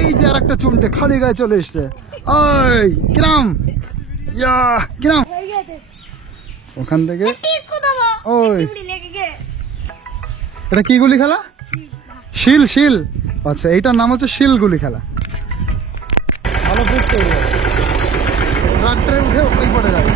এই যে আর একটা চুমটে খালি গায়ে চলে এসছে। ওই কিরাম ইয়া কিরাম ওখান থেকে ওই এটা কি গুলি খেলা? শিল শিল। আচ্ছা এইটার নাম হচ্ছে শিল গুলি খেলা। ভালো বুঝতে ট্রাক্টরে উঠে ওই পড়ে যায়।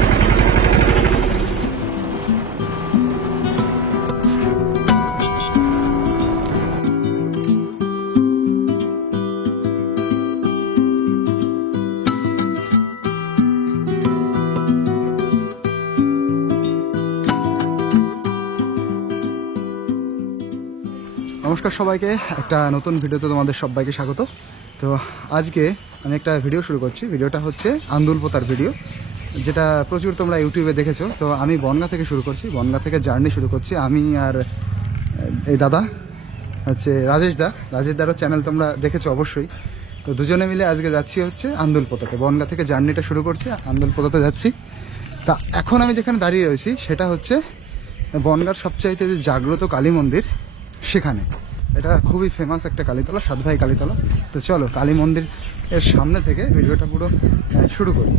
নমস্কার সবাইকে, একটা নতুন ভিডিওতে তোমাদের সবাইকে স্বাগত। তো আজকে আমি একটা ভিডিও শুরু করছি। ভিডিওটা হচ্ছে আন্দুলপোতার ভিডিও, যেটা প্রচুর তোমরা ইউটিউবে দেখেছো। তো আমি বনগাঁ থেকে শুরু করছি, বনগাঁ থেকে জার্নি শুরু করছি। আমি আর এই দাদা হচ্ছে রাজেশদারও চ্যানেল তোমরা দেখেছো অবশ্যই। তো দুজনে মিলে আজকে যাচ্ছি হচ্ছে আন্দুলপোতাতে। বনগাঁ থেকে জার্নিটা শুরু করছি, আন্দুলপোতাতে যাচ্ছি। তা এখন আমি যেখানে দাঁড়িয়ে রয়েছি সেটা হচ্ছে বনগাঁর সবচাইতে যে জাগ্রত কালী মন্দির, সেখানে। এটা খুবই ফেমাস একটা কালীতলা, সাতভাই কালীতলা। তো চলো কালী মন্দির এর সামনে থেকে ভিডিওটা পুরো শুরু করি।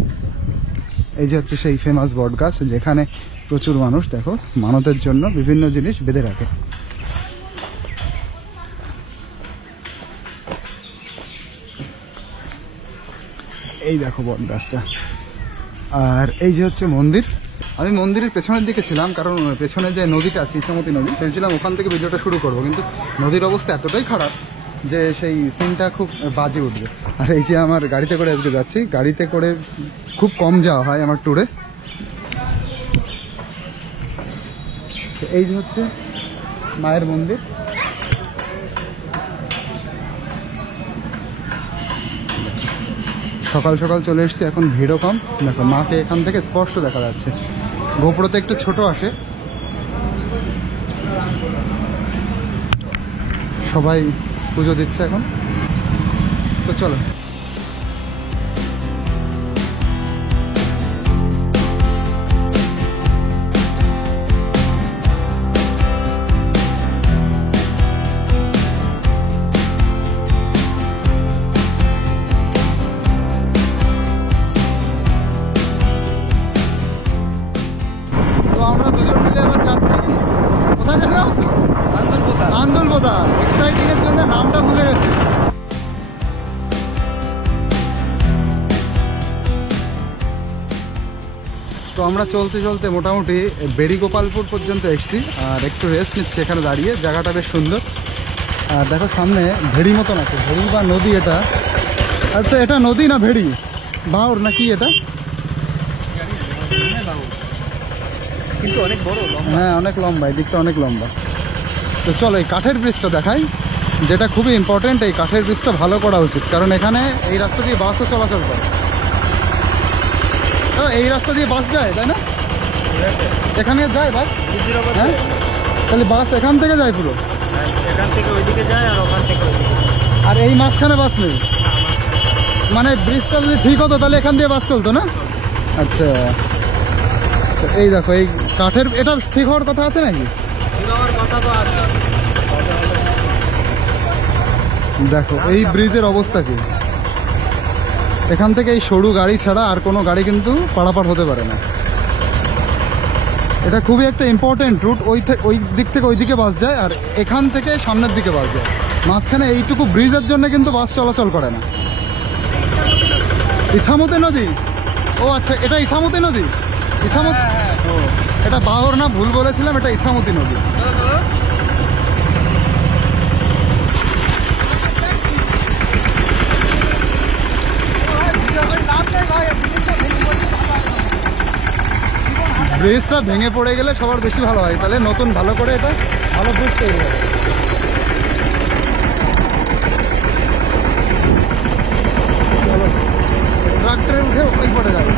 এই যে হচ্ছে সেই ফেমাস বট গাছ, যেখানে প্রচুর মানুষ দেখো মানতের জন্য বিভিন্ন জিনিস বেঁধে রাখে। এই দেখো বট গাছটা। আর এই যে হচ্ছে মন্দির। আমি মন্দিরের পেছনের দিকে ছিলাম, কারণ পেছনে যে নদীটা আছে ইছামতি নদী, ভেবেছিলাম ওখান থেকে ভিডিওটা শুরু করবো, কিন্তু নদীর অবস্থা এতটাই খারাপ যে সেই সিনটা খুব বাজে উঠবে। আর এই যে আমার গাড়িতে করে আজকে যাচ্ছি, গাড়িতে করে খুব কম যাওয়া হয় আমার ট্যুরে। এই যে হচ্ছে মায়ের মন্দির। সকাল সকাল চলে এসেছি, এখন ভিড়ও কম। দেখো মাকে এখান থেকে স্পষ্ট দেখা যাচ্ছে, গোপুরতে একটু ছোট আসে। সবাই পুজো দিচ্ছে এখন। তো চলো আমরা দুজন মিলে এবার যাচ্ছি কোথায় যেন? আন্দুলপোতা। এক্সাইটিং এর জন্য নামটা ভুলে গেছি। তো আমরা চলতে চলতে মোটামুটি বেড়িগোপালপুর পর্যন্ত এসেছি, আর একটু রেস্ট নিচ্ছি এখানে দাঁড়িয়ে। জায়গাটা বেশ সুন্দর। আর দেখো সামনে ভেড়ি মতন আছে, ভেড়ি বা নদী এটা। আচ্ছা এটা নদী না ভেড়ি? বাউর না কি এটা? কিন্তু অনেক বড়, হ্যাঁ অনেক লম্বা, এই দিকটা অনেক লম্বা। তো চলো এই কাঠের ব্রিজটা দেখাই, যেটা খুবই ইম্পর্টেন্ট। এই কাঠের ব্রিজটা ভালো করা উচিত, কারণ এখানে এই রাস্তা দিয়ে বাসও চলাচল করে। এই রাস্তা দিয়ে বাস যায়, তাই না? এখানে যায় বাস? হ্যাঁ, তাহলে বাস এখান থেকে যায় পুরো? এখান থেকে ওইদিকে যায় আর ওখান থেকে ওইদিকে। আর এই মাঝখানে বাস নেই? মানে ব্রিজটা যদি ঠিক হতো তাহলে এখান দিয়ে বাস চলতো না? আচ্ছা, এই দেখো এই কাঠের, এটা ঠিক হওয়ার কথা আছে নাকি? দেখো এই ব্রিজের অবস্থা কি। এখান থেকে এই সরু গাড়ি ছাড়া আর কোনো গাড়ি কিন্তু পারাপার হতে পারে না। এটা খুবই একটা ইম্পর্টেন্ট রুট। ওই দিক থেকে ওইদিকে বাস যায়, আর এখান থেকে সামনের দিকে বাস যায়। মাঝখানে এইটুকু ব্রিজের জন্য কিন্তু বাস চলাচল করে না। ইছামতি নদী? ও আচ্ছা, এটা ইছামতি নদী? ইছামতি, ও এটা বাহর না, ভুল বলেছিলাম, এটা ইছামতি নদী। ব্রিজটা ভেঙে পড়ে গেলে সবার বেশি ভালো হয়, তাহলে নতুন ভালো করে এটা ভালো ব্রিজ তৈরি হবে। ট্রাক্টরে উঠে ওই পড়ে যাবে।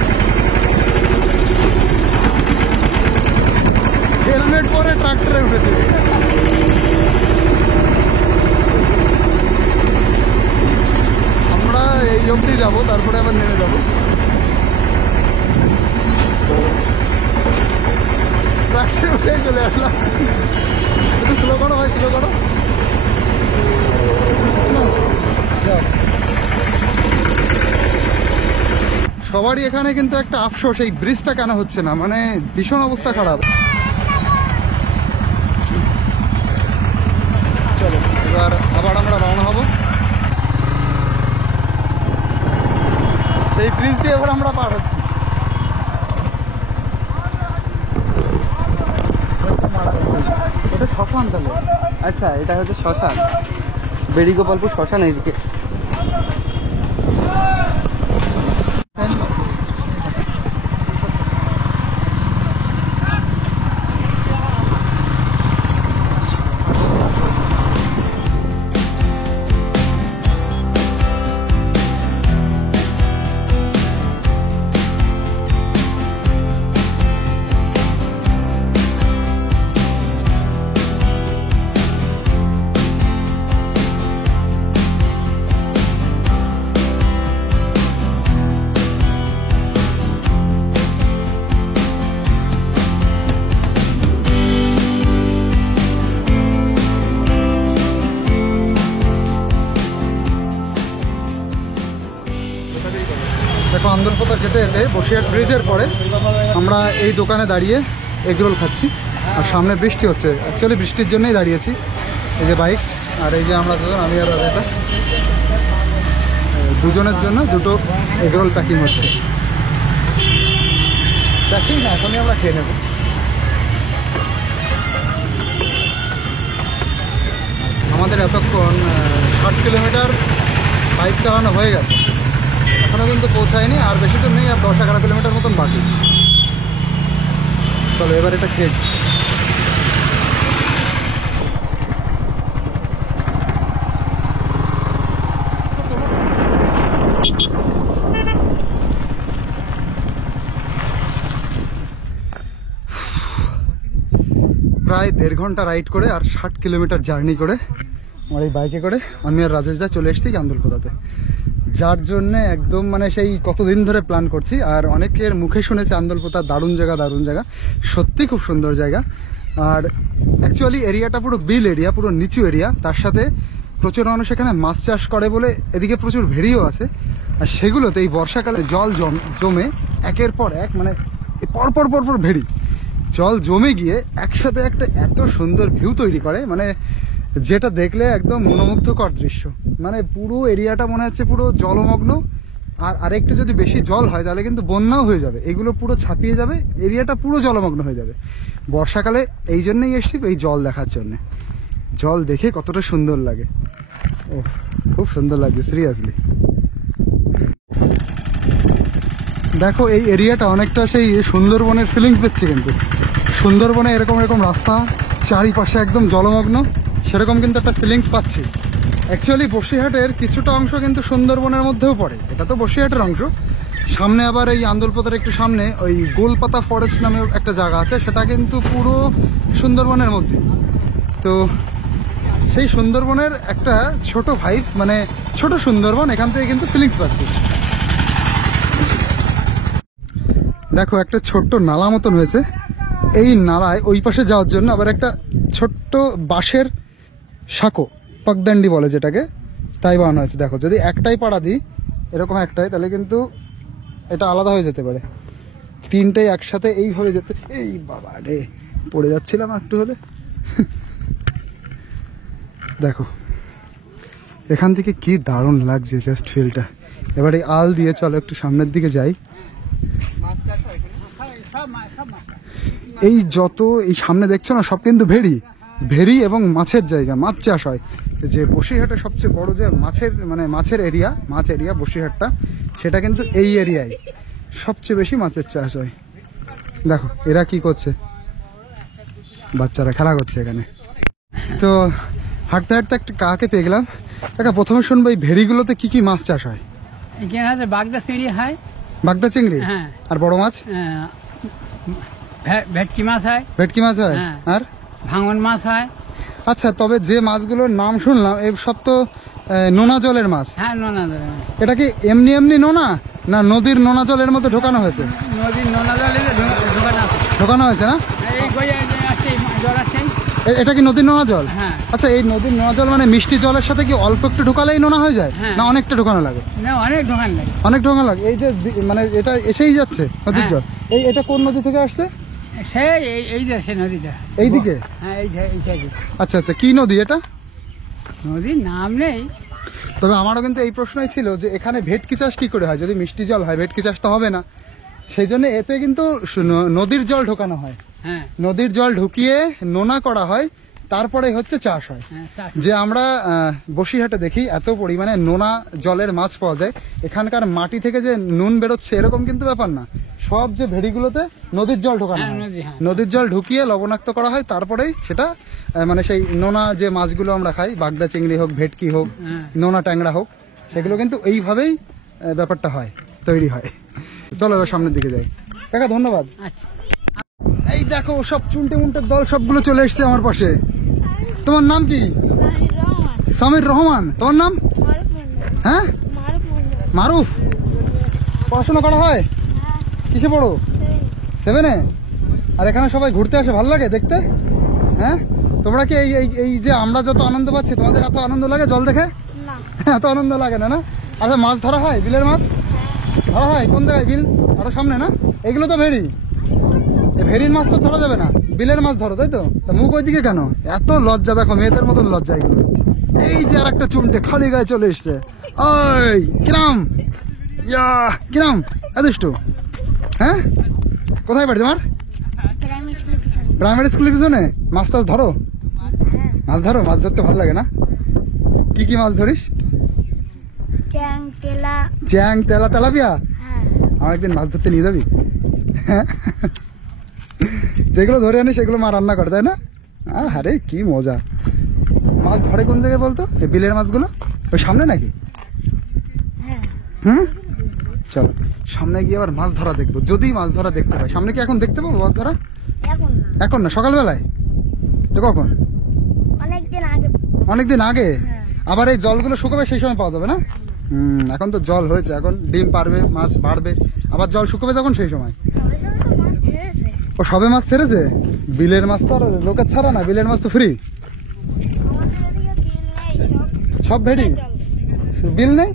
হেলমেট পরে ট্রাক্টরে উঠেছে। আমরা এই অবধি যাবো, তারপরে আবার নেমে যাবো। ট্রাক্টরে উঠে চলে আসলাম। একটু স্লো করো ভাই, স্লো করো। সবারই এখানে কিন্তু একটা আফসোস, এই ব্রিজটা কেন হচ্ছে না, মানে ভীষণ অবস্থা খারাপ। চলো এবার আবার আমরা রওনা হব। এই ব্রিজ দিয়ে এবার আমরা পার হচ্ছি। এটা শ্মশান তাহলে? আচ্ছা, এটা হচ্ছে শ্মশান, বেড়িগোপালপুর শ্মশান এইদিকে। দেখো আন্দুলপোতা যেতে যেতে বসিরহাট ব্রিজের পরে আমরা এই দোকানে দাঁড়িয়ে এগরোল খাচ্ছি, আর সামনে বৃষ্টি হচ্ছে। অ্যাকচুয়ালি বৃষ্টির জন্যই দাঁড়িয়েছি। এই যে বাইক, আর এই যে আমরা দুজন, আমি আর এটা দুজনের জন্য দুটো এগরোল প্যাকিং হচ্ছে। প্যাকিং না, এখনই আমরা খেয়ে নেব। আমাদের এতক্ষণ 60 কিলোমিটার বাইক চালানো হয়ে গেছে, এখনও কিন্তু পৌঁছায়নি, আর বেশি দূর নেই, আর 10-11 কিলোমিটার মতন বাকি। চলো এবার এটা খেয়ে। প্রায় 1.5 ঘন্টা রাইড করে আর 60 কিলোমিটার জার্নি করে আমার এই বাইকে করে আমি আর রাজেশ দা চলে এসেছি আন্দুলপোতাতে, যার জন্য একদম মানে সেই কতদিন ধরে প্ল্যান করছি। আর অনেকের মুখে শুনেছি আন্দুলপোতা দারুণ জায়গা, দারুণ জায়গা, সত্যি খুব সুন্দর জায়গা। আর অ্যাকচুয়ালি এরিয়াটা পুরো বিল এরিয়া, পুরো নিচু এরিয়া, তার সাথে প্রচুর মানুষ এখানে মাছ চাষ করে বলে এদিকে প্রচুর ভেড়িও আছে। আর সেগুলোতে এই বর্ষাকালে জল জমে একের পর এক, মানে পরপর পরপর ভেড়ি জল জমে গিয়ে একসাথে একটা এত সুন্দর ভিউ তৈরি করে, মানে যেটা দেখলে একদম মনোমুগ্ধকর দৃশ্য। মানে পুরো এরিয়াটা মনে হচ্ছে পুরো জলমগ্ন। আর আরেকটু যদি বেশি জল হয় তাহলে কিন্তু বন্যাও হয়ে যাবে, এগুলো পুরো ছাপিয়ে যাবে, এরিয়াটা পুরো জলমগ্ন হয়ে যাবে। বর্ষাকালে এই জন্যই এসছি, এই জল দেখার জন্যে। জল দেখে কতটা সুন্দর লাগে, ও খুব সুন্দর লাগছে সিরিয়াসলি। দেখো এই এরিয়াটা অনেকটা সেই সুন্দরবনের ফিলিংস দিচ্ছে, কিন্তু সুন্দরবনে এরকম এরকম রাস্তা, চারিপাশে একদম জলমগ্ন, সেরকম কিন্তু একটা ফিলিংস পাচ্ছি। অ্যাকচুয়ালি বসিরহাটের কিছুটা অংশ কিন্তু সুন্দরবনের মধ্যেও পড়ে, এটা তো বসিরহাটের অংশ। সামনে আবার এই আন্দুলপোতার একটু সামনে ওই গোলপাতা ফরেস্ট নামে একটা জায়গা আছে, সেটা কিন্তু পুরো সুন্দরবনের মধ্যে। তো সেই সুন্দরবনের একটা ছোট ভাইবস, মানে ছোট সুন্দরবন, এখান থেকে কিন্তু ফিলিংস পাচ্ছি। দেখো একটা ছোট্ট নালা মতন হয়েছে, এই নালায় ওই পাশে যাওয়ার জন্য আবার একটা ছোট্ট বাঁশের সাঁকো, পাকদান্ডি বলে যেটাকে, তাই বানানো হয়েছে। দেখো যদি একটাই পাড়া দিই, এরকম একটাই, তাহলে কিন্তু এটা আলাদা হয়ে যেতে পারে। তিনটেই একসাথে এইভাবে যেতে, এই বাবা রে পড়ে যাচ্ছিলাম একটু হলে। দেখো এখান থেকে কি দারুণ লাগছে জাস্ট ফিলটা। এবার এই আল দিয়ে চলো একটু সামনের দিকে যাই। এই যত এই সামনে দেখছো না, সব কিন্তু ভেড়ি এবং মাছের জায়গা, মাছ চাষ হয়। যে বসিরহাটের সবচেয়ে বড় যে মাছের এরিয়া, মাছ এরিয়া বসিরহাটটা, সেটা কিন্তু এই এরিয়ায় সবচেয়ে বেশি মাছের চাষ হয়। দেখো এরা কি করছে, বাচ্চারা খেলা করছে এখানে। তো হাঁটতে হাঁটতে একটা কাকে পেয়ে গেলাম। কাকা প্রথমে শুনবো এই ভেড়িগুলোতে কি কি মাছ চাষ হয়? এখানে বাগদা চিংড়ি হয়, বাগদা চিংড়ি, হ্যাঁ। আর বড় মাছ ভেটকি মাছ হয়, ভেটকি মাছ হয়, হ্যাঁ। আর ভাঙন মাছ হয়। আচ্ছা, তবে যে মাছগুলোর নাম শুনলাম এই সব তো নোনা জলের মাছ। হ্যাঁ, নোনা জল। এটা কি এমনি এমনি নোনা, না নদীর নোনা জলের মধ্যে ঢোকানো হয়েছে? নদীর নোনা জলে ঢোকানো আছে। ঢোকানো হয়েছে না? এই বইয়ে আসছে, জল আসছে। এটা কি নদীর নোনা জল? হ্যাঁ। আচ্ছা, এই নদীর নোনা জল মানে মিষ্টি জলের সাথে কি অল্প একটু ঢোকালেই নোনা হয়ে যায়, হ্যাঁ। না অনেকটা ঢোকানো লাগে? না অনেক দোকান লাগে। অনেক ঢোকানো লাগে। এই যে মানে এটা এসেই যাচ্ছে নদীর হ্যাঁ। জল, এটা কোন নদী থেকে আসছে? সে এই যে সে নদীটা এইদিকে? হ্যাঁ এই সাইডে। আচ্ছা আচ্ছা, কি নদী এটা? নদীর নাম নেই। তবে আমারও কিন্তু এই প্রশ্নই ছিল যে এখানে ভেটকি চাষ কি করে হয়, যদি মিষ্টি জল হয় ভেটকি চাষ তো হবে না, সেই জন্য এতে কিন্তু নদীর জল ঢোকানো হয়, হ্যাঁ নদীর জল ঢুকিয়ে নোনা করা হয়, তারপরে হচ্ছে চাষ হয়। হ্যাঁ চাষ। যে আমরা বসিরহাটে দেখি এত পরিমাণে নোনা জলের মাছ পাওয়া যায়, এখানকার মাটি থেকে যে নুন বেরোচ্ছে এরকম কিন্তু ব্যাপার না, সব যে ভেড়িগুলোতে নদীর জল ঢোকানো হ্যাঁ, হয়, নদী, হ্যাঁ। নদীর জল ঢুকিয়ে লবণাক্ত করা হয়, তারপরেই সেটা মানে সেই নোনা যে মাছগুলো আমরা খাই, বাগদা চিংড়ি হোক, ভেটকি হোক, হ্যাঁ। নোনা ট্যাংরা হোক, সেগুলো কিন্তু এইভাবেই ব্যাপারটা হয়, তৈরি হয়। চলো এবার সামনের দিকে যাই। কাকা ধন্যবাদ। আচ্ছা এই দেখো সব চুনটে মুন্টের দল সবগুলো চলে এসছে আমার পাশে। তোমার নাম কি? সামির রহমান। তোমার নাম? হ্যাঁ, মারুফ। পড়াশোনা করা হয়? কিসে পড়ো? 7-এ। আর এখানে সবাই ঘুরতে আসে, ভালো লাগে দেখতে? হ্যাঁ, তোমরা কি এই এই যে আমরা যত আনন্দ পাচ্ছি তোমাদের এত আনন্দ লাগে জল দেখে? এত আনন্দ লাগে না, না? আচ্ছা, মাছ ধরা হয়? বিলের মাছ ধরা হয়? কোন জায়গায় বিল? আরো সামনে না? এগুলো তো ভেড়ি, ভেড়ির মাছ তো ধরা যাবে না, বিলের মাছ ধরো, তাই তো? তা মুখ ওইদিকে কেন? এত লজ্জা, দেখো মেয়েদের মতন লজ্জা এগুলো। এই যে আর একটা চুমটে খালি গায়ে চলে এসছে। ওই কিরাম, ইয়া কিরাম, এদিষ্ট। হ্যাঁ, কোথায় বাড়ি তোমার? প্রাইমারি স্কুলের পিছনে। মাছ টাছ ধরো? মাছ ধরো? মাছ ধরতে ভালো লাগে না? কি কি মাছ ধরিস? চ্যাং, তেলা, তেলাপিয়া। আমার একদিন মাছ ধরতে নিয়ে যাবি? হ্যাঁ, যেগুলো ধরে আনি সেগুলো মা রান্না করে, তাই না? আরে কি মজা। মাছ ধরে কোন জায়গায় বলতো, এই বিলের মাছগুলো? ওই সামনে নাকি? হুম, চলো সামনে গিয়ে আবার মাছ ধরা দেখবো, যদি মাছ ধরা দেখতে পাই। সামনে কি এখন দেখতে পাবো মাছ ধরা? এখন না, সকালবেলায়? তো কখন? অনেকদিন আগে। আবার এই জলগুলো শুকাবে, সেই সময় পাওয়া যাবে না? এখন তো জল হয়েছে, এখন ডিম পারবে, মাছ বাড়বে, আবার জল শুকাবে যখন সেই সময়। ও সবে মাছ ছেড়েছে? বিলের মাছ তো আর লোকের ছাড়া না, বিলের মাছ তো ফ্রি। সব ভেড়ি? বিল নেই,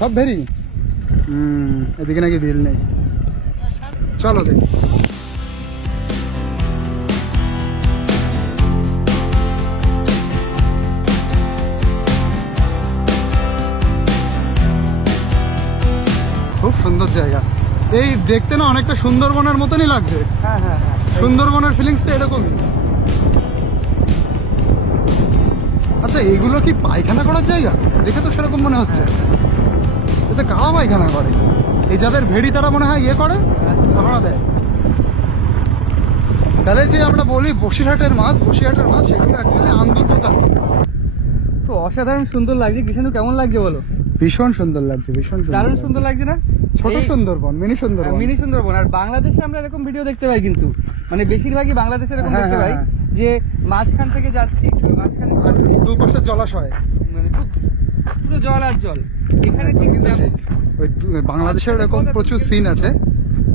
সব ভেড়ি। এদিকে নাকি বিল নেই। চলো দেখি। খুব সুন্দর জায়গা, এই দেখতে না অনেকটা সুন্দরবনের মতনই লাগছে। হ্যাঁ হ্যাঁ হ্যাঁ, সুন্দরবনের ফিলিংসটা এরকমই। আচ্ছা, এইগুলো কি পায়খানা করার জায়গা? দেখে তো সেরকম মনে হচ্ছে। এতে কারা পায়খানা করে? এই যাদের ভেড়ি তারা মনে হয় ইয়ে করে, ভাড়া দেয়। তাহলে যে আমরা বলি বসিরহাটের মাছ, বসিরহাটের মাছ, সেগুলো অ্যাকচুয়ালি আন্দুলপোতার মাছ। তো অসাধারণ সুন্দর লাগছে। কৃষ্ণ কেমন লাগছে বলো? ভীষণ সুন্দর লাগছে, ভীষণ দারুণ সুন্দর লাগছে না? ছোট এই- সুন্দরবন, মিনি সুন্দরবন। মিনি সুন্দরবন। আর বাংলাদেশে আমরা এরকম ভিডিও দেখতে পাই, কিন্তু মানে বেশিরভাগই বাংলাদেশে এরকম হ্যাঁ, দেখতে পাই হ্যাঁ, যে মাঝখান থেকে যাচ্ছি, মাঝখানে আর দুপাশে জলাশয়। মানে পুরো জল আর জল। এখানে ঠিক কিন্তু তেমন। ঠিক। ওই বাংলাদেশের এরকম প্রচুর সিন আছে,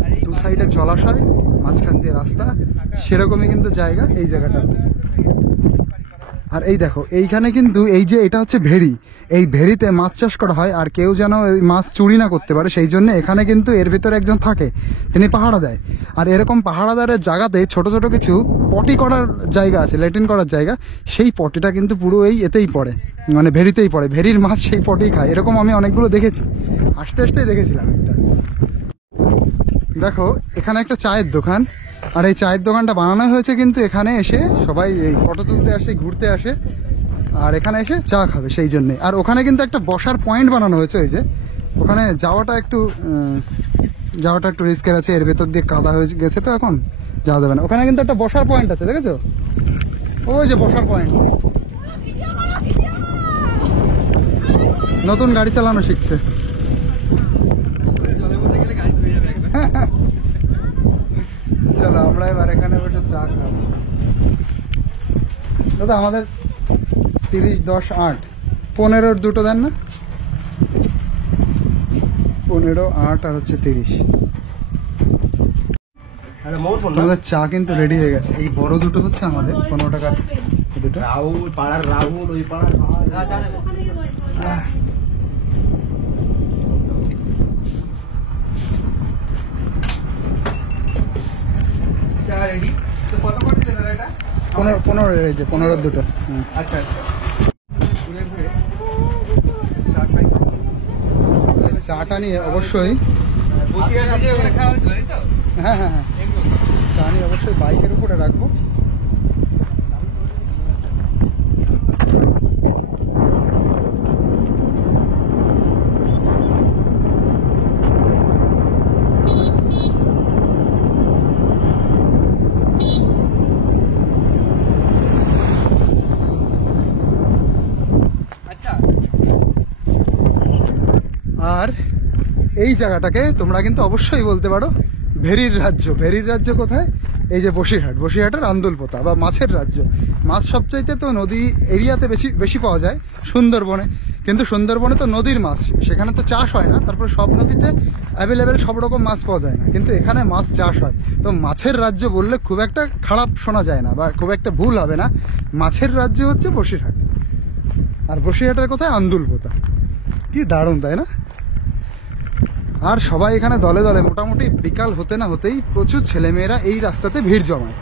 আর এই দু সাইডে জলাশয়, মাঝখান দিয়ে রাস্তা, সেরকমই কিন্তু জায়গা এই জায়গাটা। আর এই দেখো এইখানে কিন্তু এই যে এটা হচ্ছে ভেড়ি, এই ভেড়িতে মাছ চাষ করা হয়, আর কেউ যেন এই মাছ চুরি না করতে পারে সেই জন্য এখানে কিন্তু এর ভিতরে একজন থাকে, তিনি পাহারা দেয়। আর এরকম পাহারাদারের জায়গাতে ছোট ছোট কিছু পটি করার জায়গা আছে, ল্যাট্রিন করার জায়গা, সেই পটিটা কিন্তু পুরো এই এতেই পড়ে, মানে ভেড়িতেই পড়ে, ভেড়ির মাছ সেই পটি খায়। এরকম আমি অনেকগুলো দেখেছি, আসতে আসতেই দেখেছিলাম একটা। দেখো এখানে একটা চায়ের দোকান, আর এই চায়ের দোকানটা বানানো হয়েছে কিন্তু এখানে এসে সবাই এই ফটো তুলতে আসে, ঘুরতে আসে, আর এখানে এসে চা খাবে সেই জন্যে। আর ওখানে কিন্তু একটা বসার পয়েন্ট বানানো হয়েছে, ওই যে ওখানে যাওয়াটা একটু রিস্কের আছে, এর ভেতর দিয়ে কাদা হয়ে গেছে তো এখন যাওয়া যাবে না। ওখানে কিন্তু একটা বসার পয়েন্ট আছে, দেখেছো? ওই যে বসার পয়েন্ট। নতুন গাড়ি চালানো শিখছে। জলের মধ্যে গেলে গাড়ি ধুয়ে যাবে একদম। চলো আমরা এবার এখানে বসে চা খাবো। দাদা আমাদের 30, 10, 8, 15 দুটো দেন না? 15, 8 আর হচ্ছে 30। তোমাদের চা কিন্তু রেডি হয়ে গেছে। এই বড় দুটো হচ্ছে আমাদের 15 টাকার দুটো। রাহুল পাড়ার রাহুল ওই পাড়ার আহ, চা রেডি। তো কত করে দিলে দাদা এটা? 15 এই যে 15 দুটো। আচ্ছা আচ্ছা। ঘুরে ঘুরে চা খাই। চাটা নিয়ে অবশ্যই, বসিরহাট থেকে ওখানে খাওয়া হয়েছিল, তাই তো? হ্যাঁ হ্যাঁ হ্যাঁ, একদম। চা নিয়ে অবশ্যই বাইকের উপরে রাখবো। আচ্ছা। আর এই জায়গাটাকে তোমরা কিন্তু অবশ্যই বলতে পারো ভেরির রাজ্য। ভেরির রাজ্য কোথায়? এই যে বসিরহাট, বসিরহাটের আন্দুলপোতা বা মাছের রাজ্য। মাছ সবচাইতে তো নদী এরিয়াতে বেশি বেশি পাওয়া যায়, সুন্দরবনে। কিন্তু সুন্দরবনে তো নদীর মাছ, সেখানে তো চাষ হয় না। তারপরে সব নদীতে অ্যাভেলেবেল সব রকম মাছ পাওয়া যায় না, কিন্তু এখানে মাছ চাষ হয়। তো মাছের রাজ্য বললে খুব একটা খারাপ শোনা যায় না বা খুব একটা ভুল হবে না। মাছের রাজ্য হচ্ছে বসিরহাট, আর বসিরহাটের কোথায়? আন্দুলপোতা। কি দারুণ, তাই না? আর সবাই এখানে দলে দলে, মোটামুটি বিকাল হতে না হতেই প্রচুর ছেলেমেয়েরা এই রাস্তাতে ভিড় জমায়।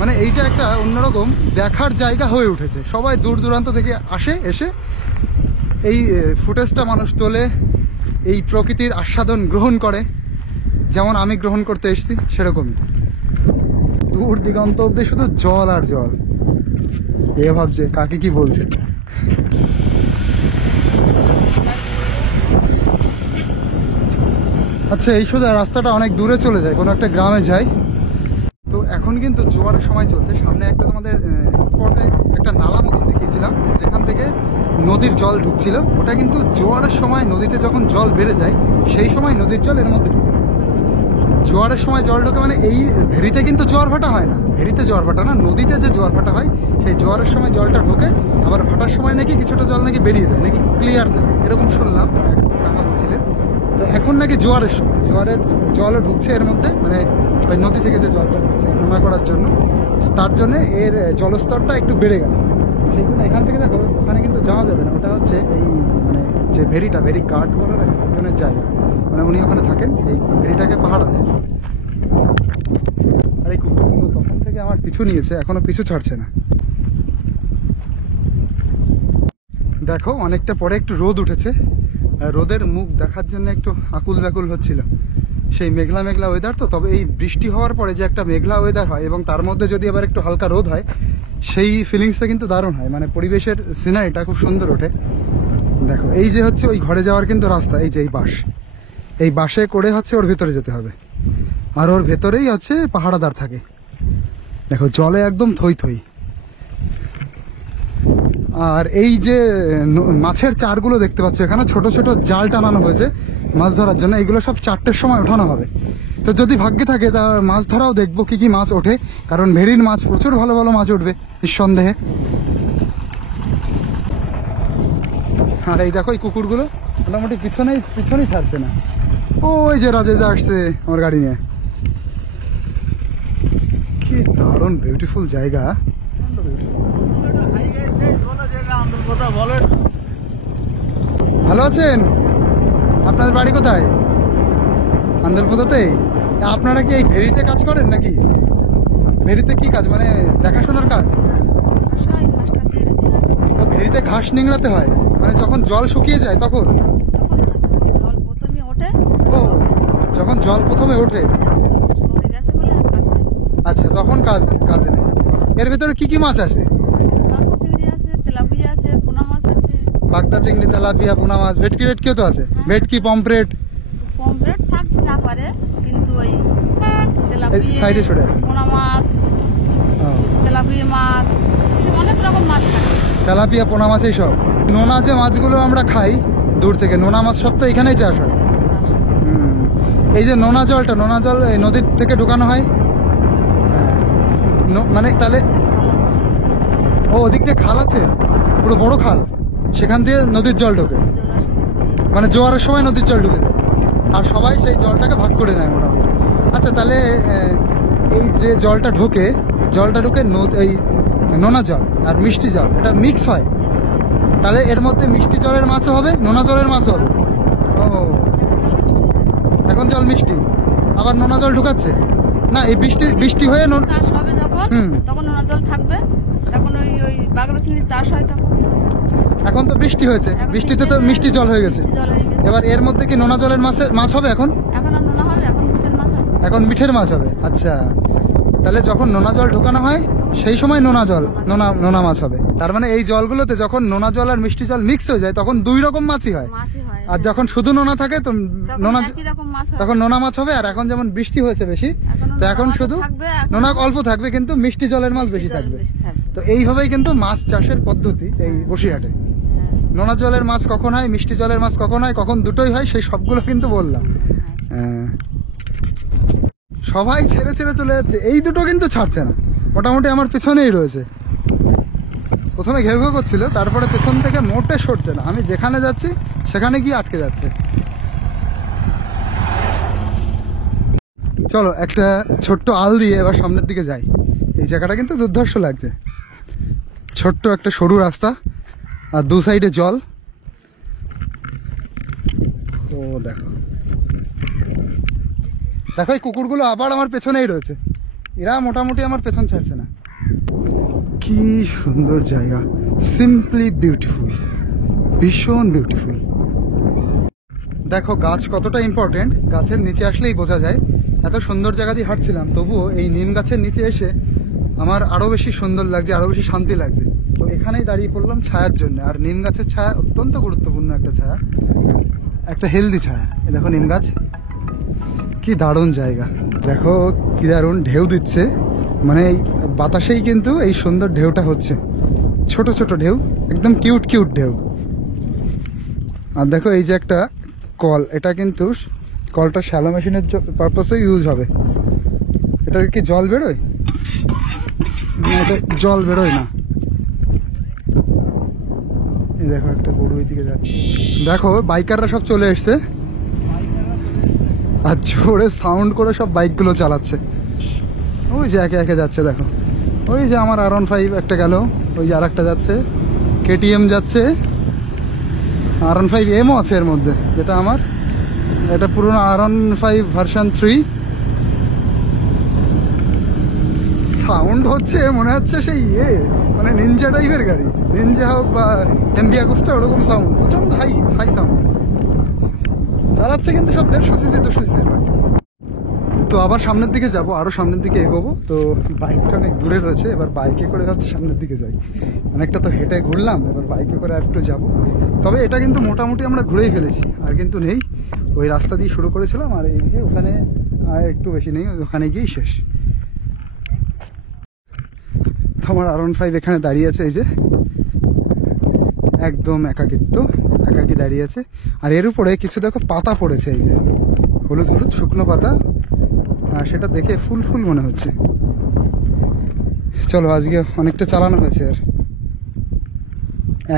মানে এইটা একটা অন্যরকম দেখার জায়গা হয়ে উঠেছে। সবাই দূর দূরান্ত থেকে আসে, এসে এই ফুটেজটা মানুষ তোলে, এই প্রকৃতির আস্বাদন গ্রহণ করে। যেমন আমি গ্রহণ করতে এসেছি সেরকমই। দূর দিগন্ত অব্দি শুধু জল আর জল। এ ভাবছে কাকে কি বলছে। আচ্ছা, এই সোজা রাস্তাটা অনেক দূরে চলে যায়, কোনো একটা গ্রামে যায়। তো এখন কিন্তু জোয়ারের সময় চলছে। সামনে একটা তোমাদের স্পটে একটা নালা মতন দেখিয়েছিলাম, যেখান থেকে নদীর জল ঢুকছিল। ওটা কিন্তু জোয়ারের সময় নদীতে যখন জল বেড়ে যায়, সেই সময় নদীর জল এর মধ্যে ঢুকে। জোয়ারের সময় জল ঢোকে মানে এই ভেরিতে কিন্তু জোয়ার ভাটা হয় না। ভেরিতে জোয়ার ভাটা না, নদীতে যে জোয়ার ভাটা হয়, সেই জোয়ারের সময় জলটা ঢোকে। আবার ভাটার সময় নাকি কিছুটা জল নাকি বেরিয়ে যায়, নাকি ক্লিয়ার থাকে, এরকম শুনলাম, কাকা বলছিলেন। তো এখন নাকি জোয়ারের সময় জোয়ারের জলও ঢুকছে এর মধ্যে, মানে ওই নদী থেকে যে জলটা ঢুকছে নোনা করার জন্য, তার জন্য এর জলস্তরটা একটু বেড়ে গেল। সেই জন্য এখান থেকে দেখো ওখানে কিন্তু যাওয়া যাবে না। ওটা হচ্ছে এই মানে যে ভেরিটা, ভেরি গার্ড করার একজনের জায়গা, মানে উনি ওখানে থাকেন। এই ভেরিটাকে পাহাড় দেয়। আর এই কুকুর কিন্তু তখন থেকে আমার পিছু নিয়েছে, এখনো পিছু ছাড়ছে না। দেখো অনেকটা পরে একটু রোদ উঠেছে। রোদের মুখ দেখার জন্য একটু আকুল ব্যাকুল হচ্ছিল। সেই মেঘলা মেঘলা ওয়েদার তো, তবে এই বৃষ্টি হওয়ার পরে যে একটা মেঘলা ওয়েদার হয় এবং তার মধ্যে যদি আবার একটু হালকা রোদ হয়, সেই ফিলিংসটা কিন্তু দারুণ হয়। মানে পরিবেশের সিনারিটা খুব সুন্দর ওঠে। দেখো এই যে হচ্ছে ওই ঘরে যাওয়ার কিন্তু রাস্তা, এই যে এই বাস, এই বাসে করে হচ্ছে ওর ভেতরে যেতে হবে। আর ওর ভেতরেই হচ্ছে পাহারাদার থাকে। দেখো জলে একদম থই থই। আর এই যে মাছের চারগুলো দেখতে পাচ্ছ, এখানে ছোট ছোট জাল টানানো হয়েছে মাছ ধরার জন্য। এগুলো সব 4টের সময় ওঠানো হবে। তো যদি ভাগ্যে থাকে তা মাছ ধরাও দেখবো কি কি মাছ ওঠে, কারণ ভেরির মাছ প্রচুর ভালো ভালো মাছ উঠবে নিঃসন্দেহে। আর এই দেখো এই কুকুরগুলো মোটামুটি পিছনেই ছাড়ছে না। ওই যে রাজেজা আসছে আমার গাড়ি নিয়ে। কি দারুণ বিউটিফুল জায়গা। ভালো আছেন? আপনাদের বাড়ি কোথায়? আন্দুলপোতাতেই? আপনারা কি এই ভেরিতে কাজ করেন নাকি? ভেরিতে কি কাজ, মানে দেখাশোনার কাজ? ও ভেরিতে ঘাস নিংড়াতে হয়, মানে যখন জল শুকিয়ে যায় তখন? জল প্রথমে ওঠে, ও যখন জল প্রথমে ওঠে, নদী গেছে বলে আর কাছে নেই। আচ্ছা তখন কাজে নেই। এর ভেতরে কি কি মাছ আছে? কাকু চিংড়ি আছে, তেলাপিয়া আছে, পোনা মাছ আছে। বাগদা চিংড়ি, তেলাপিয়া, পোনা মাছ, ভেটকিও তো আছে? ভেটকি, পমফ্রেট? পমফ্রেট থাকতে না পারে, কিন্তু ওই তেলাপিয়া, সাইডে সরে পোনা মাছ, তেলাপিয়া মাছ, এসব অনেক রকম মাছ থাকে। তেলাপিয়া, পোনা মাছ এইসব। নোনা যে মাছগুলো আমরা খাই দূর থেকে, নোনা মাছ সব তো এখানেই চাষ হয়। এই যে নোনা জল এই নদীর থেকে ঢুকানো হয়। মানে তাহলে ও ওদিক থেকে খাল আছে, পুরো বড় খাল, সেখান দিয়ে নদীর জল ঢোকে। মানে জোয়ারের সময় নদীর জল ঢুকে যায়, আর সবাই সেই জলটাকে ভাগ করে নেয় মোটামুটি। আচ্ছা তাহলে এই যে জলটা ঢোকে এই নোনা জল আর মিষ্টি জল এটা মিক্স হয়, তাহলে এর মধ্যে মিষ্টি জলের মাছও হবে, নোনা জলের মাছও হবে। ও, এখন জল মিষ্টি, আবার নোনা জল ঢুকাচ্ছে না? এই বৃষ্টি হয়ে চাষ হবে যখন, হুম। তখন নোনা জল থাকবে, তখন ওই ওই বাগদা চিংড়ির চাষ হয় তখন। এখন তো বৃষ্টি হয়েছে, এখন বৃষ্টিতে তো মিষ্টি জল হয়ে গেছে। মিষ্টি জল হয়ে গেছে। এবার এর মধ্যে কি নোনা জলের মাছ হবে এখন? এখন আর নোনা হবে, এখন মিঠের মাছ হবে। এখন মিঠের মাছ হবে। আচ্ছা, তাহলে যখন নোনা জল ঢোকানো হয় সেই সময় নোনা মাছ হবে। তার মানে এই জলগুলোতে যখন নোনা জল আর মিষ্টি জল মিক্স হয়ে যায় তখন দুই রকম মাছই হয়। মাছই হয়। আর যখন শুধু নোনা থাকে তো তখন নোনা একই রকম মাছ হবে। তখন নোনা মাছ হবে। আর এখন যেমন বৃষ্টি হয়েছে বেশি, তো এখন নোনা শুধু মাছও থাকবে, এখন নোনা অল্প থাকবে, কিন্তু মিষ্টি জলের মাছ বেশি জল থাকবে। বেশি থাকবে। তো এইভাবেই কিন্তু মাছ চাষের পদ্ধতি এই বসিরহাটে। নোনা জলের মাছ কখন হয়, মিষ্টি জলের মাছ কখন হয়, কখন দুটোই হয়, সেই সবগুলো কিন্তু বললাম। সবাই ছেড়ে চলে যাচ্ছে, এই দুটো কিন্তু ছাড়ছে না, মোটামুটি আমার পেছনেই রয়েছে। প্রথমে ঘেউ ঘেউ করছিল, তারপরে পেছন থেকে মোটে সরছে না, আমি যেখানে যাচ্ছি সেখানে গিয়ে আটকে যাচ্ছে। চলো একটা ছোট্ট আল দিয়ে এবার সামনের দিকে যাই। এই জায়গাটা কিন্তু দুর্ধর্ষ লাগছে, ছোট্ট একটা সরু রাস্তা আর দু সাইডে জল। ও দেখো দেখো, এই কুকুরগুলো আবার আমার পেছনেই রয়েছে, এরা মোটামুটি আমার পেছন ছাড়ছে না। কি সুন্দর জায়গা, সিম্পলি বিউটিফুল, ভীষণ বিউটিফুল। দেখো গাছ কতটা ইম্পর্টেন্ট, গাছের নিচে আসলেই বোঝা যায়। এত সুন্দর জায়গা দিয়ে হাঁটছিলাম, তবুও এই নিম গাছের নিচে এসে আমার আরো বেশি সুন্দর লাগছে, আরো বেশি শান্তি লাগছে। তো এখানেই দাঁড়িয়ে পড়লাম ছায়ার জন্য। আর নিম গাছের ছায়া অত্যন্ত গুরুত্বপূর্ণ একটা ছায়া, একটা হেলদি ছায়া। এই দেখো নিম গাছ, কি দারুণ জায়গা। দেখো কি দারুণ ঢেউ দিচ্ছে, মানে এই বাতাসেই কিন্তু এই সুন্দর ঢেউটা হচ্ছে, ছোট ছোট ঢেউ, একদম কিউট কিউট ঢেউ। আর দেখো এই যে একটা কল, এটা কিন্তু কলটা শ্যালো মেশিনের পারপাসে ইউজ হবে। এটা কি জল বেরোয় না? এটা জল বেরোয় না। এই দেখো একটা গরু ওইদিকে যাচ্ছে। দেখো বাইকাররা সব চলে এসছে আর জোরে সাউন্ড করে সব বাইকগুলো চালাচ্ছে। ওই যে একে একে যাচ্ছে, দেখো ওই যে আমার R15 একটা গেল, ওই যে আর একটা যাচ্ছে, KTM যাচ্ছে, R15M আছে এর মধ্যে, যেটা আমার, এটা পুরোনো R15 ভার্সন 3। সাউন্ড হচ্ছে মনে হচ্ছে সেই মানে নিনজা টাইপের গাড়ি, নিনজা হোক বা MV Agusta, ওরকম সাউন্ড, প্রচন্ড হাই সাউন্ড চালাচ্ছে, কিন্তু সব 150cc 200cc। তো আবার সামনের দিকে যাব, আরো সামনের দিকে এগোবো। তো বাইকটা অনেক দূরে রয়েছে, এবার বাইকে করে ভাবছি সামনের দিকে যাই। অনেকটা তো হেঁটে ঘুরলাম, এবার বাইকে করে আর একটু যাবো। তবে এটা কিন্তু মোটামুটি আমরা ঘুরেই ফেলেছি, আর কিন্তু নেই। ওই রাস্তা দিয়ে শুরু করেছিলাম, আর এইদিকে ওখানে আর একটু বেশি নেই, ওখানে গিয়েই শেষ। তোমার R15 এখানে দাঁড়িয়ে আছে, এই যে একদম একাকি দাঁড়িয়ে আছে। আর এর উপরে কিছু দেখো পাতা পড়েছে, এই যে হলুদ হলুদ শুকনো পাতা, আর সেটা দেখে ফুল ফুল মনে হচ্ছে। চলো আজকে অনেকটা চালানো হয়েছে, আর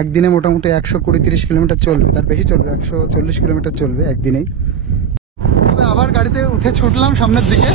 একদিনে মোটামুটি 120-130 কিলোমিটার চলবে, তার বেশি চলবে, 140 কিলোমিটার চলবে একদিনেই। তবে আবার গাড়িতে উঠে ছুটলাম সামনের দিকে।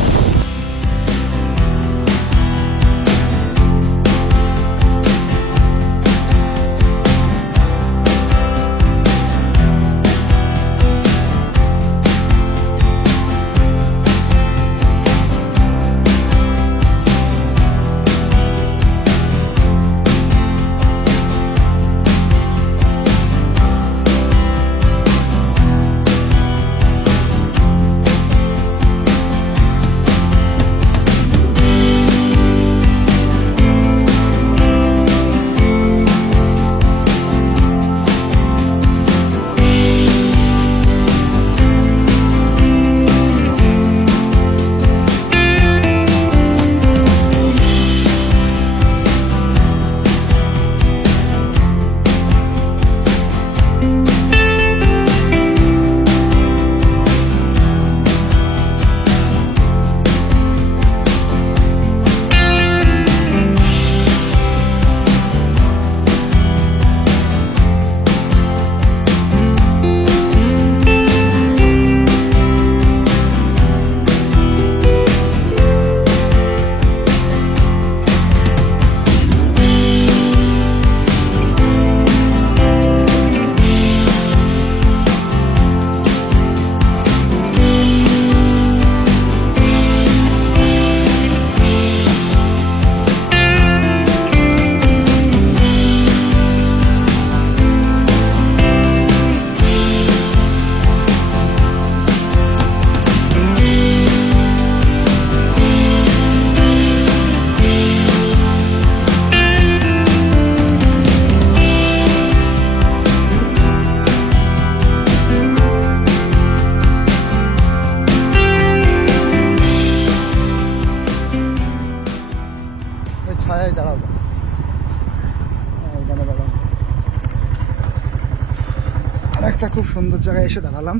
খুব সুন্দর জায়গায় এসে দাঁড়ালাম,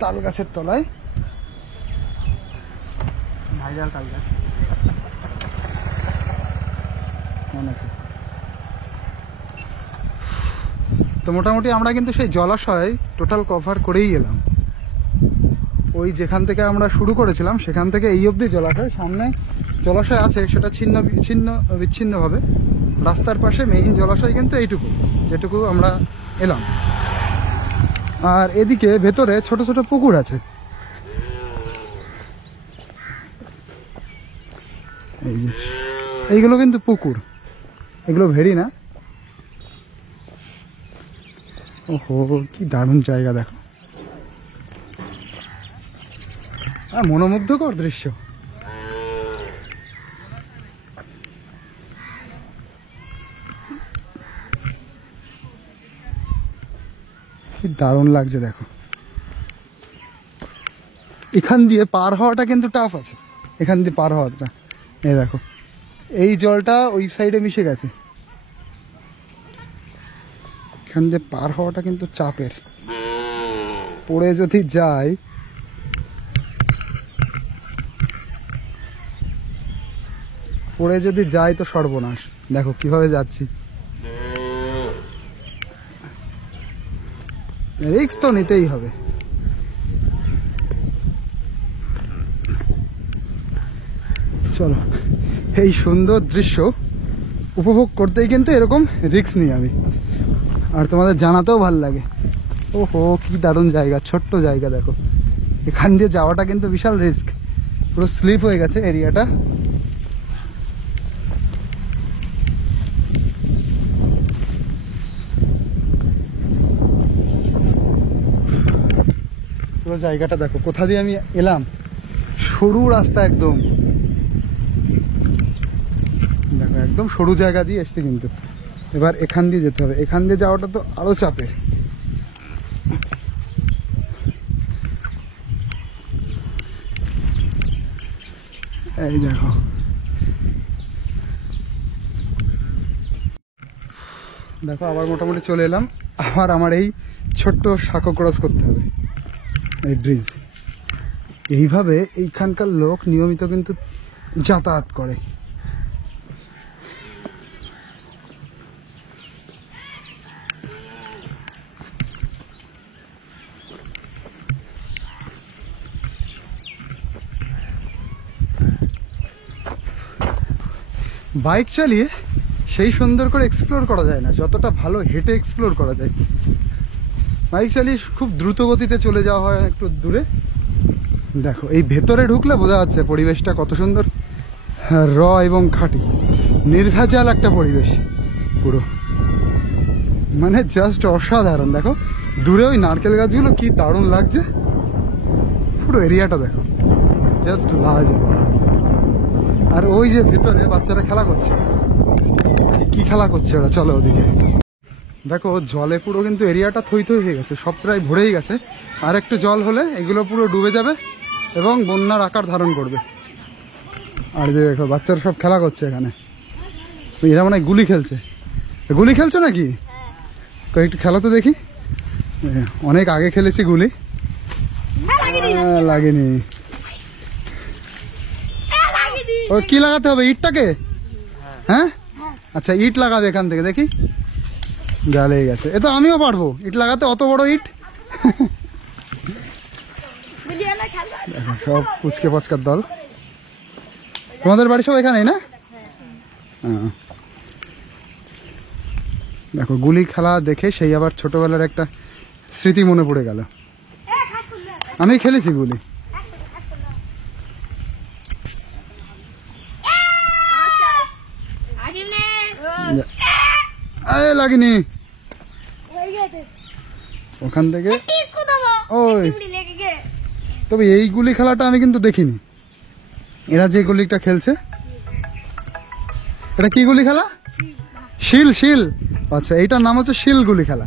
তাল গাছের তলায়। ভাইরাল তাল গাছ অনেকে। তো মোটামুটি আমরা কিন্তু সেই জলাশয় টোটাল কভার করেই এলাম। ওই যেখান থেকে আমরা শুরু করেছিলাম সেখান থেকে এই অবধি জলাশয়, সামনে জলাশয় আছে সেটা বিচ্ছিন্নভাবে। রাস্তার পাশে মেইন জলাশয় কিন্তু এইটুকু, যেটুকু আমরা এলাম। আর এদিকে ভেতরে ছোট ছোট পুকুর আছে। এই যে এইগুলো কিন্তু পুকুর, এগুলো ভেড়ি না। ওহো, কি দারুণ জায়গা দেখো, আর মনোমুগ্ধকর দৃশ্য। কি দারুণ লাগছে দেখো। এখান দিয়ে পার হওয়াটা কিন্তু টাফ আছে, এখান দিয়ে পার হওয়াটা। এই দেখো, এই জলটা ওই সাইডে মিশে গেছে, এখান দিয়ে পার হওয়াটা কিন্তু চাপের। পড়ে যদি যায়, তো সর্বনাশ। দেখো কিভাবে যাচ্ছি, রিস্ক তো নিতেই হবে। চলো, এই সুন্দর দৃশ্য উপভোগ করতেই কিন্তু এরকম রিস্ক নিই আমি, আর তোমাদের জানাতেও ভাল লাগে। ওহো, কি দারুণ জায়গা, ছোট্ট জায়গা দেখো। এখান দিয়ে যাওয়াটা কিন্তু বিশাল রিস্ক, পুরো স্লিপ হয়ে গেছে এরিয়াটা। পুরো জায়গাটা দেখো, কোথা দিয়ে আমি এলাম, সরু রাস্তা একদম। দেখো একদম সরু জায়গা দিয়ে এসছে, কিন্তু এবার এখান দিয়ে যেতে হবে। এখান দিয়ে যাওয়াটা তো আরো চাপের। এই দেখো, দেখো আবার মোটামুটি চলে এলাম। আবার আমার এই ছোট্ট সাঁকো ক্রস করতে হবে, এই ব্রিজ। এইভাবে এইখানকার লোক নিয়মিত কিন্তু যাতায়াত করে। বাইক চালিয়ে সেই সুন্দর করে এক্সপ্লোর করা যায় না, যতটা ভালো হেঁটে এক্সপ্লোর করা যায়। বাইক চালিয়ে খুব দ্রুত গতিতে চলে যাওয়া হয় একটু দূরে। দেখো, এই ভেতরে ঢুকলে বোঝা যাচ্ছে পরিবেশটা কত সুন্দর, র এবং খাঁটি, নির্ভেজাল একটা পরিবেশ পুরো, মানে জাস্ট অসাধারণ। দেখো দূরে ওই নারকেল গাছগুলো কি দারুণ লাগছে, পুরো এরিয়াটা দেখো, জাস্ট লাজবাব। আর ওই যে ভেতরে বাচ্চারা খেলা করছে, কি খেলা করছে ওরা, চলো ওদিকে। দেখো জলে পুরো কিন্তু এরিয়াটা থই থই হয়ে গেছে, সব প্রায় ভরেই গেছে। আর একটু জল হলে এগুলো পুরো ডুবে যাবে এবং বন্যার আকার ধারণ করবে। আর যে দেখো বাচ্চারা সব খেলা করছে এখানে, এরা মানে গুলি খেলছে। গুলি খেলছো নাকি? একটু খেলা তো দেখি। অনেক আগে খেলেছি গুলি, লাগেনি। ও কি লাগাতে হবে, ইটটাকে? হ্যাঁ আচ্ছা, ইট লাগাবে এখান থেকে, দেখি। জ্বালে গেছে, এ তো আমিও পারবো ইট লাগাতে, অত বড় ইট। দেখো সব পুচকে পচকার দল। তোমাদের বাড়ি সব এখানেই না? হ্যাঁ। দেখো গুলি খেলা দেখে সেই আবার ছোটবেলার একটা স্মৃতি মনে পড়ে গেল। আমি খেলেছি গুলি। লাগেনি ওখান থেকে। ওই তবে এই গুলি খেলাটা আমি কিন্তু দেখিনি। এরা যে গুলিটা খেলছে, এটা কি গুলি খেলা? শিল। শিল, আচ্ছা এইটার নাম হচ্ছে শিল গুলি খেলা।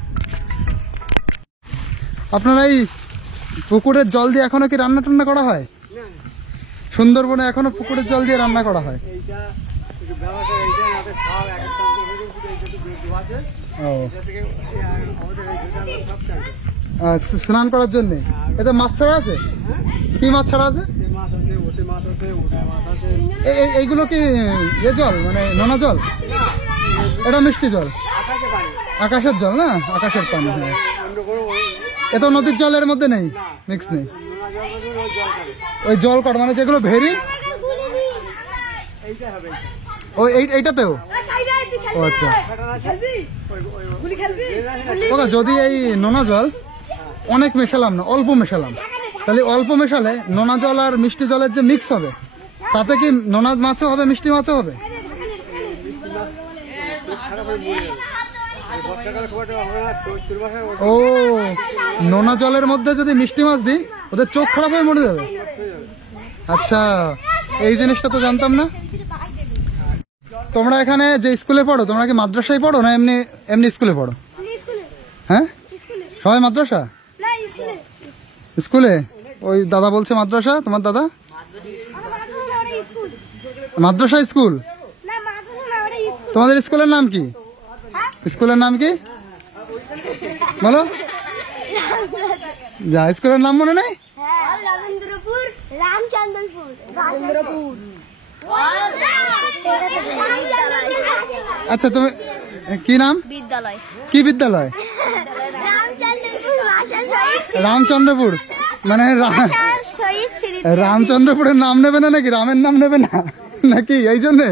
আপনারা এই পুকুরের জল দিয়ে এখনো কি রান্না টান্না করা হয়? সুন্দরবনে এখনো পুকুরের জল দিয়ে রান্না করা হয়। ও স্নান করার জন্য। এতে মাছ ছাড়া আছে? কি মাছ ছাড়া আছে? এইগুলো কি এ জল মানে নোনা জল? এটা মিষ্টি জল, আকাশের জল না, আকাশের পানি। হ্যাঁ, এত নদীর জলের মধ্যে নেই, মিক্স নেই। ওই জল কাট মানে যেগুলো ভেরি, ওই এইটাতেও। ও আচ্ছা, ওটা যদি এই নোনা জল অনেক মেশালাম না, অল্প মেশালাম, তাহলে অল্প মেশালে নোনা জল আর মিষ্টি জলের যে মিক্স হবে, তাতে কি নোনা মাছও হবে মিষ্টি মাছও হবে? ও, নোনা জলের মধ্যে যদি মিষ্টি মাছ দিই ওদের চোখ খারাপ হয়ে মরে যাবে। আচ্ছা, এই জিনিসটা তো জানতাম না। তোমরা এখানে যে স্কুলে পড়ো, তোমরা কি মাদ্রাসায় পড়ো না এমনি এমনি স্কুলে পড়ো? হ্যাঁ, সবাই মাদ্রাসা স্কুলে? ওই দাদা বলছে মাদ্রাসা, তোমার দাদা? মাদ্রাসা স্কুল? তোমাদের স্কুলের নাম কি? স্কুলের নাম কি বলো? যা, স্কুলের নাম মনে নেই? আচ্ছা, তুমি কি নাম? বিদ্যালয়। কি বিদ্যালয়? রামচন্দ্রপুর। মানে রামচন্দ্রপুরের নাম নেবে না নাকি, রামের নাম নেবে না নাকি, এই জন্যে?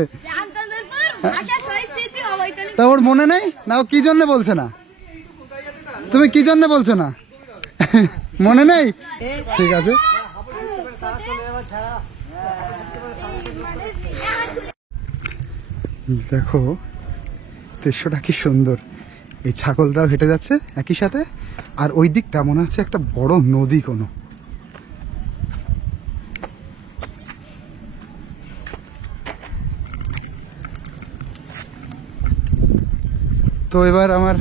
তা ওর মনে নেই না, ও কি জন্য বলছে না? তুমি কি জন্য বলছো না? মনে নেই? ঠিক আছে। দেখো দৃশ্যটা কি সুন্দর, এই ছাগলটাও হেঁটে যাচ্ছে একই সাথে, আর ওই দিকটা মনে হচ্ছে একটা বড় নদী কোনো। তো এবার আমার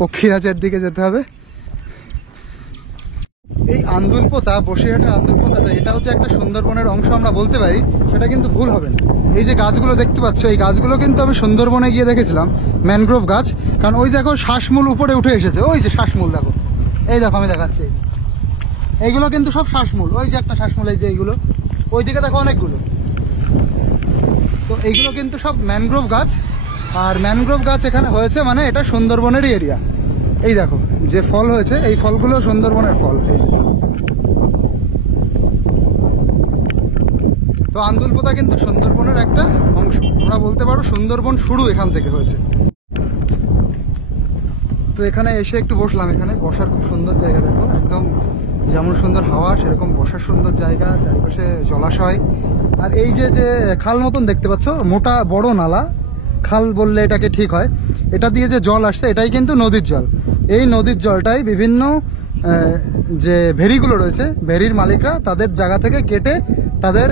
পক্ষীরাজের দিকে যেতে হবে। এই আন্দুলপোতা, বসিরহাটের আন্দুলপোতাটা, এটাও যে একটা সুন্দরবনের অংশ আমরা বলতে পারি, সেটা কিন্তু ভুল হবে না। এই যে গাছগুলো দেখতে পাচ্ছ, এই গাছগুলো কিন্তু আমি সুন্দরবনে গিয়ে দেখেছিলাম, ম্যানগ্রোভ গাছ। কারণ ওই দেখো শ্বাসমূল উপরে উঠে এসেছে, ওই যে শ্বাসমূল দেখো, এই দেখো আমি দেখাচ্ছি, এইগুলো কিন্তু সব শ্বাসমূল। ওই যে একটা শ্বাসমূল, এই যে এইগুলো, ওই দিকে দেখো অনেকগুলো। তো এইগুলো কিন্তু সব ম্যানগ্রোভ গাছ, আর ম্যানগ্রোভ গাছ এখানে হয়েছে মানে এটা সুন্দরবনেরই এরিয়া। এই দেখো যে ফল হয়েছে, এই ফলগুলো সুন্দরবনের ফল। তো আন্দুলপোতা কিন্তু সুন্দরবনের একটা অংশ, তোমরা বলতে পারো সুন্দরবন শুরু এখান থেকে হয়েছে। তো এখানে এসে একটু বসলাম, এখানে বসার খুব সুন্দর জায়গা, দেখো একদম যেমন সুন্দর হাওয়া সেরকম বসার সুন্দর জায়গা, চারিপাশে জলাশয়। আর এই যে যে খাল মতন দেখতে পাচ্ছ, মোটা বড় নালা, খাল বললে এটাকে ঠিক হয়, এটা দিয়ে যে জল আসছে এটাই কিন্তু নদীর জল। এই নদীর জলটাই বিভিন্ন যে ভেরিগুলো রয়েছে, ভেরির মালিকরা তাদের জায়গা থেকে কেটে তাদের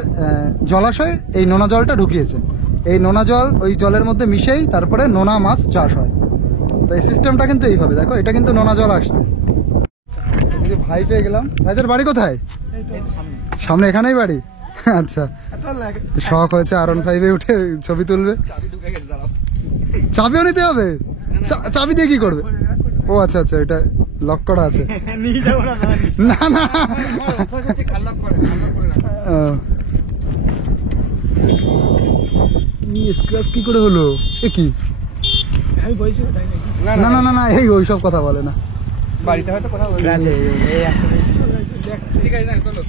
জলাশয় এই নোনা জলটা ঢুকিয়েছে। এই নোনা জল ওই জলের মধ্যে মিশেই তারপরে নোনা মাছ চাষ হয়। তো এই সিস্টেমটা কিন্তু এইভাবে, দেখো এটা কিন্তু নোনা জল আসছে। এই যে ভাই পেয়ে গেলাম, ভাইদের বাড়ি কোথায়? সামনে, এখানেই বাড়ি? আচ্ছা, শখ হয়েছে R15 উঠে ছবি তুলবে। চাবিও নিতে হবে? চাবি দিয়ে কি করবে? ও আচ্ছা আচ্ছা, এটা লক করা আছে। না না, স্ক্র্যাচ কি করে হলো? এ কি? না না না না, এই ওইসব কথা বলে না, বাড়িতে হয়তো কথা বলবে। ঠিক আছে, চলো।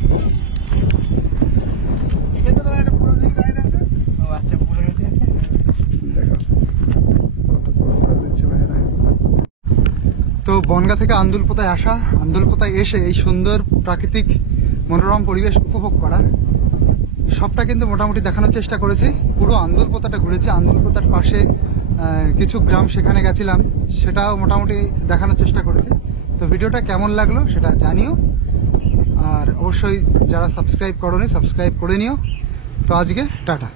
তো বনগাঁ থেকে আন্দুলপোতায় আসা, আন্দুলপোতায় এসে এই সুন্দর প্রাকৃতিক মনোরম পরিবেশ উপভোগ করা, সবটা কিন্তু মোটামুটি দেখানোর চেষ্টা করেছি। পুরো আন্দুলপোতাটা ঘুরেছি, আন্দুলপোতার পাশে কিছু গ্রাম সেখানে গেছিলাম, সেটাও মোটামুটি দেখানোর চেষ্টা করেছি। তো ভিডিওটা কেমন লাগলো সেটা জানিও, আর অবশ্যই যারা সাবস্ক্রাইব করোনি সাবস্ক্রাইব করে নিও। তো আজকে টাটা।